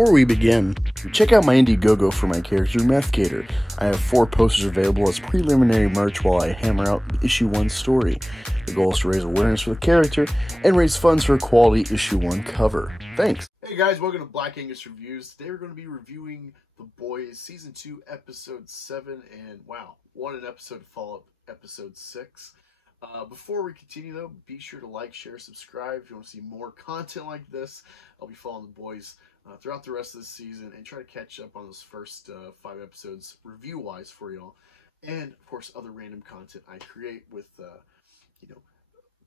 Before we begin, check out my Indiegogo for my character Methgator. I have 4 posters available as preliminary merch while I hammer out issue 1 story. The goal is to raise awareness for the character and raise funds for a quality issue 1 cover. Thanks! Hey guys, welcome to Black Angus Reviews. Today we're going to be reviewing The Boys Season 2, Episode 7, and wow, what an episode to follow up Episode 6. Before we continue though, be sure to like, share, subscribe if you want to see more content like this. I'll be following The Boys throughout the rest of the season and try to catch up on those first 5 episodes review-wise for y'all. And, of course, other random content I create with,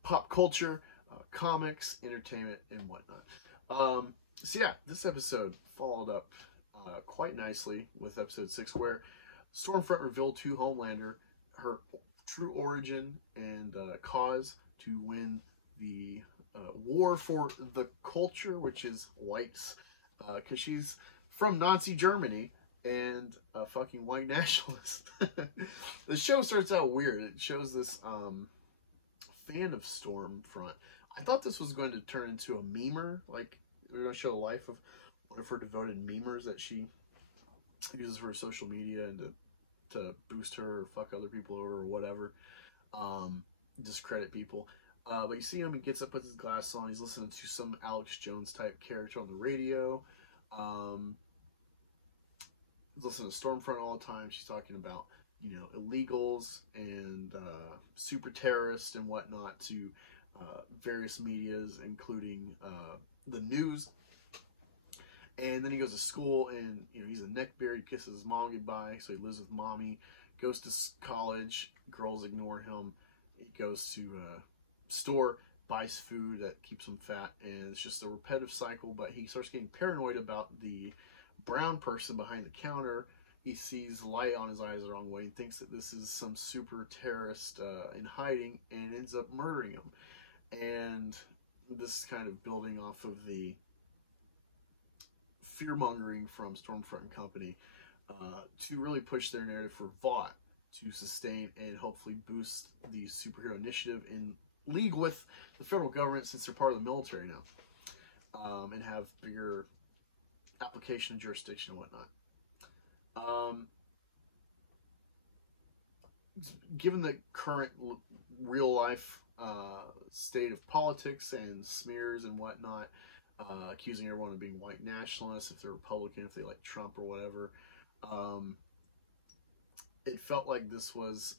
pop culture, comics, entertainment, and whatnot. So yeah, this episode followed up quite nicely with episode 6, where Stormfront revealed to Homelander her true origin and cause to win the war for the culture, which is whites, because she's from Nazi Germany and a fucking white nationalist. The show starts out weird. It shows this fan of Stormfront. I thought this was going to turn into a memer, like we're going to show the life of one of her devoted memers that she uses for social media and to boost her or fuck other people over or whatever, discredit people. But you see him, he gets up, puts his glasses on, he's listening to some Alex Jones type character on the radio. He's listening to Stormfront all the time. She's talking about, illegals and super terrorists and whatnot to various medias, including the news. And then he goes to school, and he's a neckbeard. He kisses his mom goodbye, so he lives with mommy. Goes to college, girls ignore him. He goes to a store, buys food that keeps him fat, and it's just a repetitive cycle. But he starts getting paranoid about the brown person behind the counter. He sees light on his eyes the wrong way and thinks that this is some super terrorist in hiding, and ends up murdering him. And this is kind of building off of the fear-mongering from Stormfront and Company to really push their narrative for Vought to sustain and hopefully boost the superhero initiative in league with the federal government, since they're part of the military now, and have bigger application and jurisdiction and whatnot. Given the current real-life state of politics and smears and whatnot, accusing everyone of being white nationalists, if they're Republican, if they like Trump or whatever. It felt like this was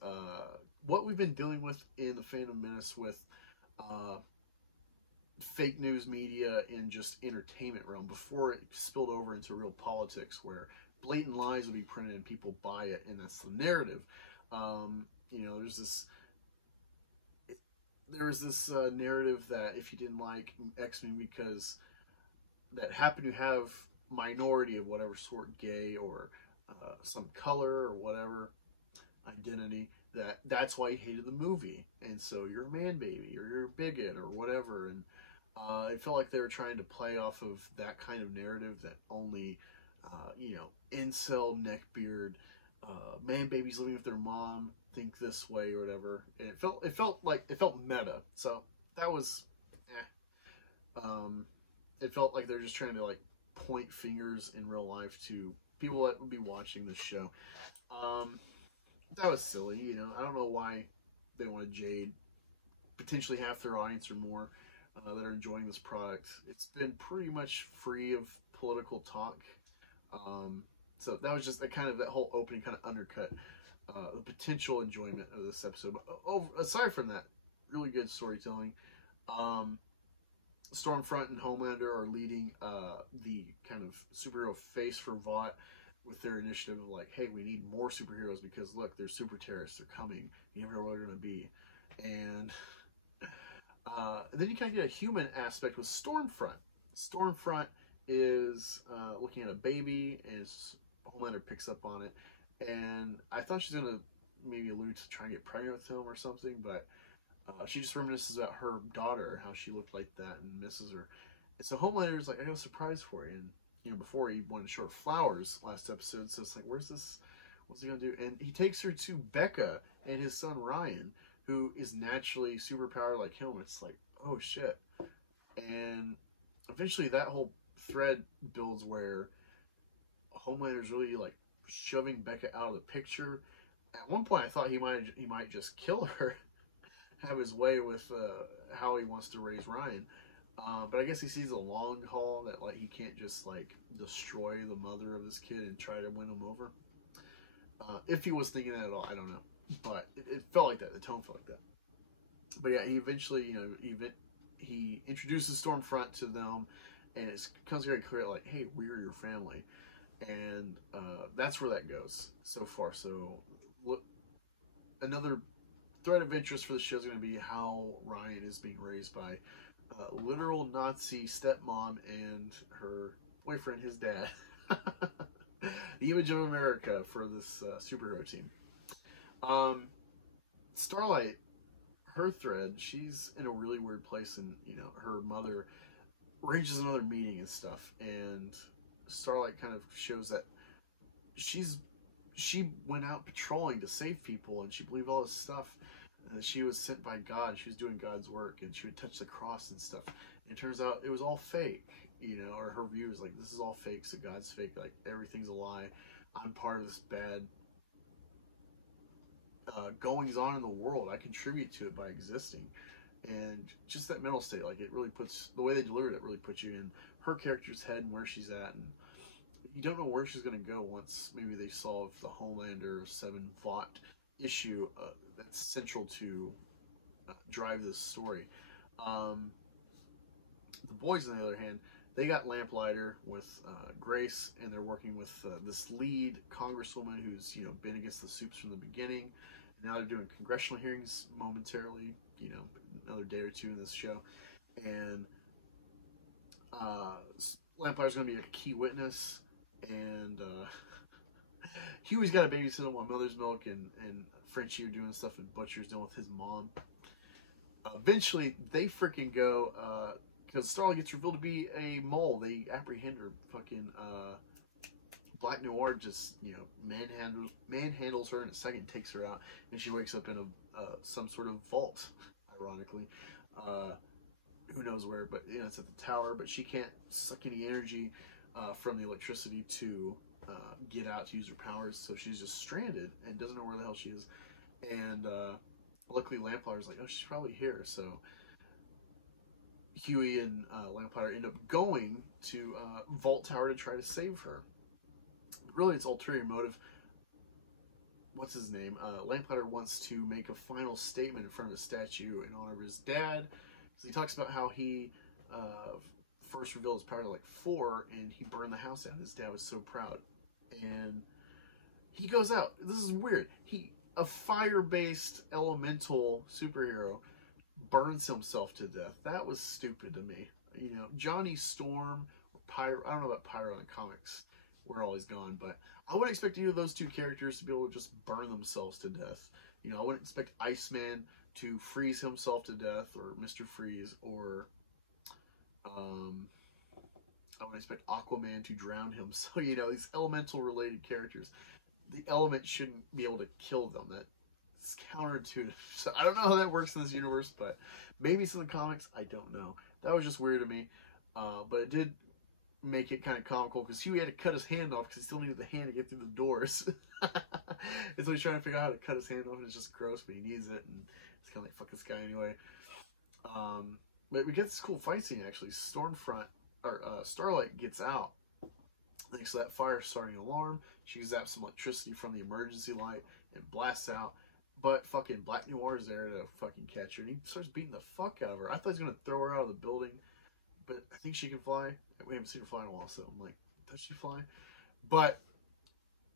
what we've been dealing with in the Phantom Menace with fake news media in just entertainment realm, before it spilled over into real politics, where blatant lies would be printed and people buy it, and that's the narrative. There's this narrative that if you didn't like X-Men because that happened to have minority of whatever sort, gay or some color or whatever identity, that's why you hated the movie, and so you're a man baby or you're a bigot or whatever. And it felt like they were trying to play off of that kind of narrative that only incel, neckbeard, man babies living with their mom think this way or whatever. And it felt meta. So that was it felt like they're just trying to point fingers in real life to people that would be watching this show. That was silly, I don't know why they wanted Jade, potentially half their audience or more, that are enjoying this product. It's been pretty much free of political talk. So that was just that whole opening kind of undercut the potential enjoyment of this episode. But aside from that, really good storytelling. Stormfront and Homelander are leading the kind of superhero face for Vought with their initiative of hey, we need more superheroes because look, there's super terrorists, they're coming. You never know where they're going to be. And then you kind of get a human aspect with Stormfront. Stormfront is looking at a baby, and Homelander picks up on it. And I thought she's going to maybe allude to trying to get pregnant with him or something, but she just reminisces about her daughter, how she looked like that, and misses her. And so Homelander's like, I got a surprise for you. And, before he wanted to show her flowers last episode, so it's like, where's this? What's he going to do? And he takes her to Becca and his son Ryan, who is naturally superpowered like him. It's like, oh shit. And eventually that whole thread builds where Homelander's really like shoving Becca out of the picture. At one point, I thought he might just kill her, have his way with how he wants to raise Ryan. But I guess he sees a long haul that like he can't just like destroy the mother of this kid and try to win him over. If he was thinking that at all, I don't know. But it felt like that. The tone felt like that. But yeah, he eventually, you know, he introduces Stormfront to them, and it becomes very clear, like, hey, we're your family. And that's where that goes so far. So another thread of interest for the show is going to be how Ryan is being raised by literal Nazi stepmom and her boyfriend, his dad. The image of America for this superhero team. Starlight, her thread, she's in a really weird place, and you know, her mother arranges another meeting and stuff, and Starlight kind of shows that she went out patrolling to save people, and she believed all this stuff, and that she was sent by God, she was doing God's work, and she would touch the cross and stuff. And it turns out it was all fake, you know, or her view is like, this is all fake, so God's fake, like everything's a lie. I'm part of this bad goings on in the world. I contribute to it by existing. And just that mental state, like it really puts, the way they delivered it really puts you in her character's head and where she's at, and you don't know where she's going to go once maybe they solve the Homelander 7 Vought issue that's central to drive this story. The boys, on the other hand, they got Lamplighter with Grace, and they're working with this lead congresswoman who's, you know, been against the Supes from the beginning. Now they're doing congressional hearings momentarily, you know, another day or two in this show. And Lamplighter's going to be a key witness, and Huey's got to babysit him while Mother's Milk and Frenchie are doing stuff, and Butcher's dealing with his mom. Eventually, they freaking go, because Starlight gets revealed to be a mole. They apprehend her. Fucking Black Noir just, you know, manhandles her in a second, takes her out, and she wakes up in some sort of vault, ironically. Who knows where, but you know, it's at the tower. But she can't suck any energy from the electricity to get out to use her powers, so she's just stranded and doesn't know where the hell she is. And luckily, Lamplighter's like, oh, she's probably here. So Huey and Lamplighter end up going to Vault Tower to try to save her. Really, it's ulterior motive. What's his name? Lamplighter wants to make a final statement in front of a statue in honor of his dad. So he talks about how he first revealed his power to like 4, and he burned the house down. His dad was so proud. And he goes out. This is weird. A fire-based elemental superhero burns himself to death. That was stupid to me. You know, Johnny Storm, or Pyro, I don't know about Pyro in the comics, where all he's gone, but I wouldn't expect either of those two characters to be able to just burn themselves to death. You know, I wouldn't expect Iceman to freeze himself to death, or Mr. Freeze, or I would expect Aquaman to drown him. So, you know, these elemental related characters, the element shouldn't be able to kill them. That's counterintuitive. So I don't know how that works in this universe, but maybe it's in the comics. I don't know. That was just weird to me. But it did make it kind of comical, because Huey had to cut his hand off because he still needed the hand to get through the doors. And so he's trying to figure out how to cut his hand off, and it's just gross, but he needs it, and it's kind of like, fuck this guy anyway. But we get this cool fight scene, actually. Starlight gets out thanks to that fire starting alarm. She zaps some electricity from the emergency light and blasts out. But fucking Black Noir is there to fucking catch her, and he starts beating the fuck out of her. I thought he was going to throw her out of the building, but I think she can fly. We haven't seen her fly in a while, so I'm like, does she fly? But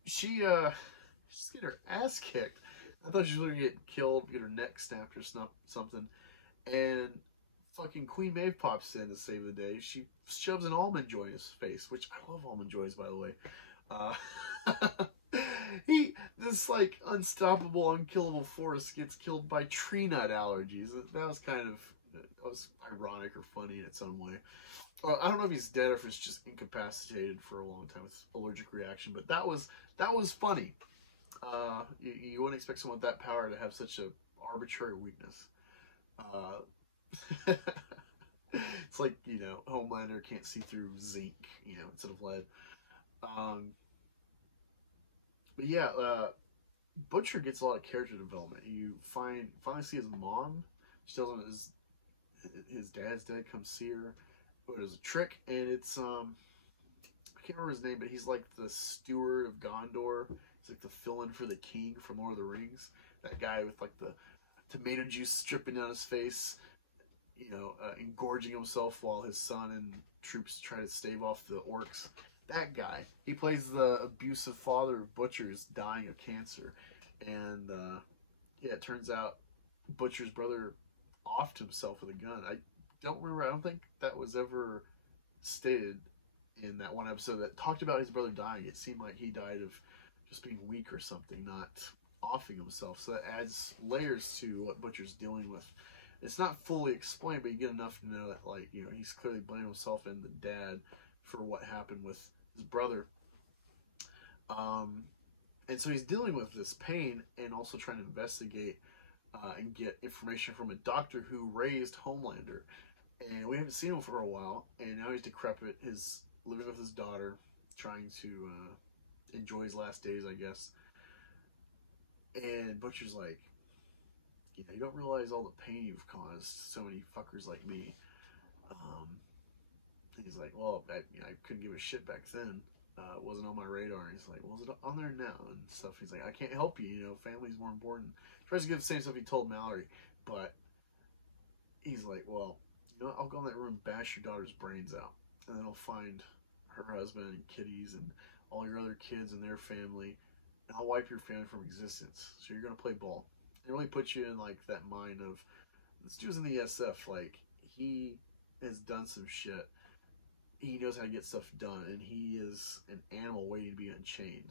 she's getting her ass kicked. I thought she was going to get killed, get her neck snapped or something. And fucking Queen Maeve pops in to save the day. She shoves an almond joy in his face, which I love almond joys, by the way. This like unstoppable, unkillable force gets killed by tree nut allergies. That was ironic or funny in its own way. I don't know if he's dead or if it's just incapacitated for a long time with allergic reaction, but that was funny. You wouldn't expect someone with that power to have such a arbitrary weakness. It's like, you know, Homelander can't see through zinc, you know, instead of lead. Um, but yeah, Butcher gets a lot of character development. You finally see his mom. She tells him his dad's dead. Come see her. But it was a trick, and it's I can't remember his name, but he's like the steward of Gondor. He's like the fill-in for the king from Lord of the Rings. That guy with like the tomato juice dripping down his face, you know, engorging himself while his son and troops try to stave off the orcs. That guy. He plays the abusive father of Butcher's dying of cancer. And, yeah, it turns out Butcher's brother offed himself with a gun. I don't think that was ever stated in that one episode that talked about his brother dying. It seemed like he died of just being weak or something, not offing himself. So that adds layers to what Butcher's dealing with. It's not fully explained, but you get enough to know that, like, you know, he's clearly blaming himself and the dad for what happened with his brother. And so he's dealing with this pain and also trying to investigate and get information from a doctor who raised Homelander. And we haven't seen him for a while, and now he's decrepit. He's living with his daughter, trying to enjoy his last days, I guess. And Butcher's like, you know, you don't realize all the pain you've caused so many fuckers like me. He's like, well, I couldn't give a shit back then. It wasn't on my radar. And he's like, well, is it on there now? And stuff. He's like, I can't help you. You know, family's more important. He tries to give the same stuff he told Mallory, but he's like, well, you know, I'll go in that room, bash your daughter's brains out, and then I'll find her husband and kiddies and all your other kids and their family, and I'll wipe your family from existence. So you're gonna play ball. It really puts you in like that mind of this dude's in the SF. Like, he has done some shit. He knows how to get stuff done, and he is an animal waiting to be unchained.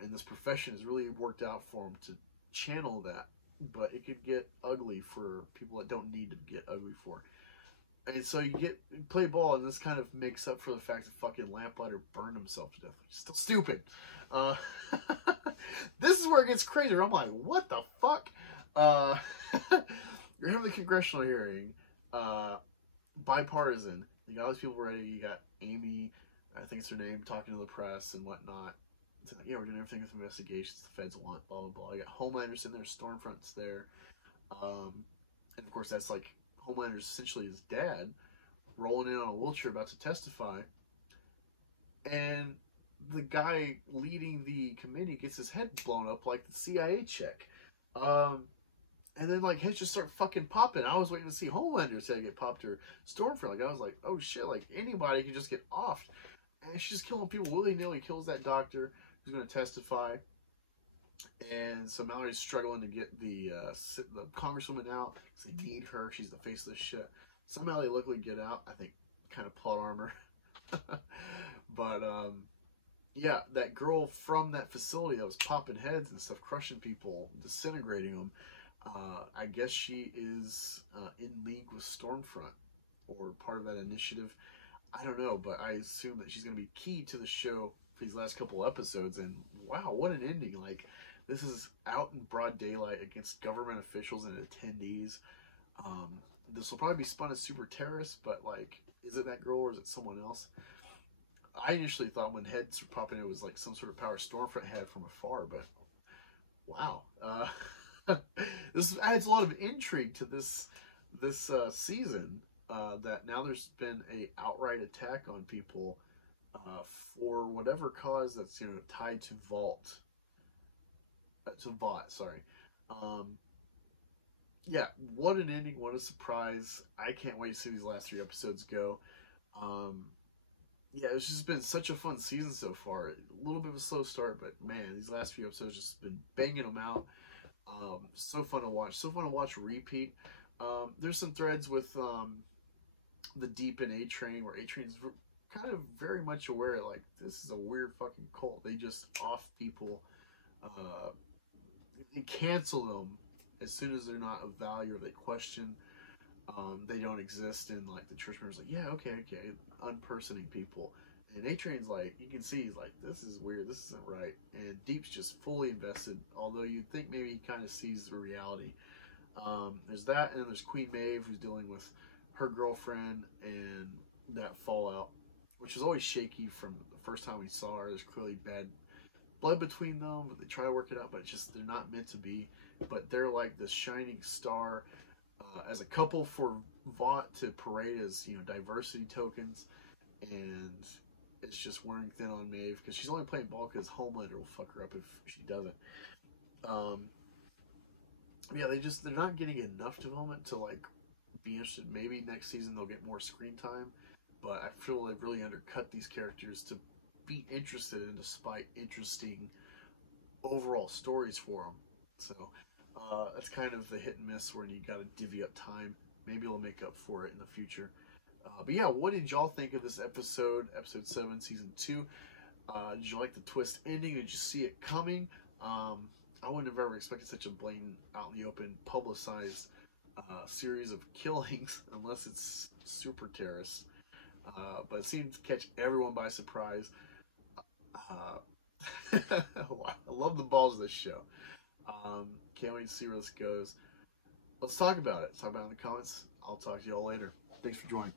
And this profession has really worked out for him to channel that, but it could get ugly for people that don't need to get ugly for. And so you play ball, and this kind of makes up for the fact that fucking Lamplighter burned himself to death. He's still stupid. This is where it gets crazier. I'm like, what the fuck? You're having the congressional hearing, bipartisan. You got all these people ready. You got Amy, I think it's her name, talking to the press and whatnot. It's like, yeah, we're doing everything with investigations the feds want, blah, blah, blah. You got Homelander sitting there, Stormfront's there. And of course, that's like Homelander's essentially his dad, rolling in on a wheelchair about to testify. And the guy leading the committee gets his head blown up like the CIA check. And then, like, heads just start fucking popping. I was waiting to see Homelander's head get popped or Stormfront. Like, I was like, oh shit, like, anybody can just get offed. And she's just killing people willy-nilly. Kills that doctor who's going to testify. And so Mallory's struggling to get the congresswoman out because they need her. She's the face of this shit. Somehow they luckily get out. I think kind of plot armor. But, yeah, that girl from that facility that was popping heads and stuff, crushing people, disintegrating them, I guess she is in league with Stormfront or part of that initiative. I don't know, but I assume that she's going to be key to the show for these last couple episodes. And wow, what an ending. Like, this is out in broad daylight against government officials and attendees. This will probably be spun as super terrorist, but, like, is it that girl or is it someone else? I initially thought when heads were popping, it was like some sort of power Stormfront had from afar, but wow. This adds a lot of intrigue to this season, that now there's been a outright attack on people for whatever cause that's, you know, tied to Vought, sorry. Yeah, what an ending, what a surprise. I can't wait to see these last 3 episodes go. Yeah, it's just been such a fun season so far. A little bit of a slow start, but man, these last few episodes just been banging them out. So fun to watch. So fun to watch repeat. There's some threads with the Deep and A-Train, where A-Train's kind of very much aware, like, this is a weird fucking cult. They just off people. They cancel them as soon as they're not of value or they question. They don't exist, and like the church members like, yeah, okay, unpersoning people. And A-Train's like, you can see he's like, this is weird, this isn't right. And Deep's just fully invested, although you'd think maybe he kind of sees the reality. There's that, and then there's Queen Maeve, who's dealing with her girlfriend and that fallout, which is always shaky from the first time we saw her. There's clearly bad blood between them, but they try to work it out, but it's just they're not meant to be. But they're like this shining star as a couple for Vought to parade as, you know, diversity tokens, and it's just wearing thin on Maeve because she's only playing ball because Homelander will fuck her up if she doesn't. Yeah, they're not getting enough development to like be interested. Maybe next season they'll get more screen time, but I feel they've really undercut these characters to be interested in, despite interesting overall stories for them. So that's kind of the hit and miss where you got to divvy up time. Maybe it'll make up for it in the future. But yeah, what did y'all think of this episode 7, season 2? Did you like the twist ending? Did you see it coming? I wouldn't have ever expected such a blatant, out in the open, publicized series of killings, unless it's super terrorists. But it seemed to catch everyone by surprise. I love the balls of this show. Can't wait to see where this goes. Let's talk about it. Talk about it in the comments. I'll talk to y'all later. Thanks for joining.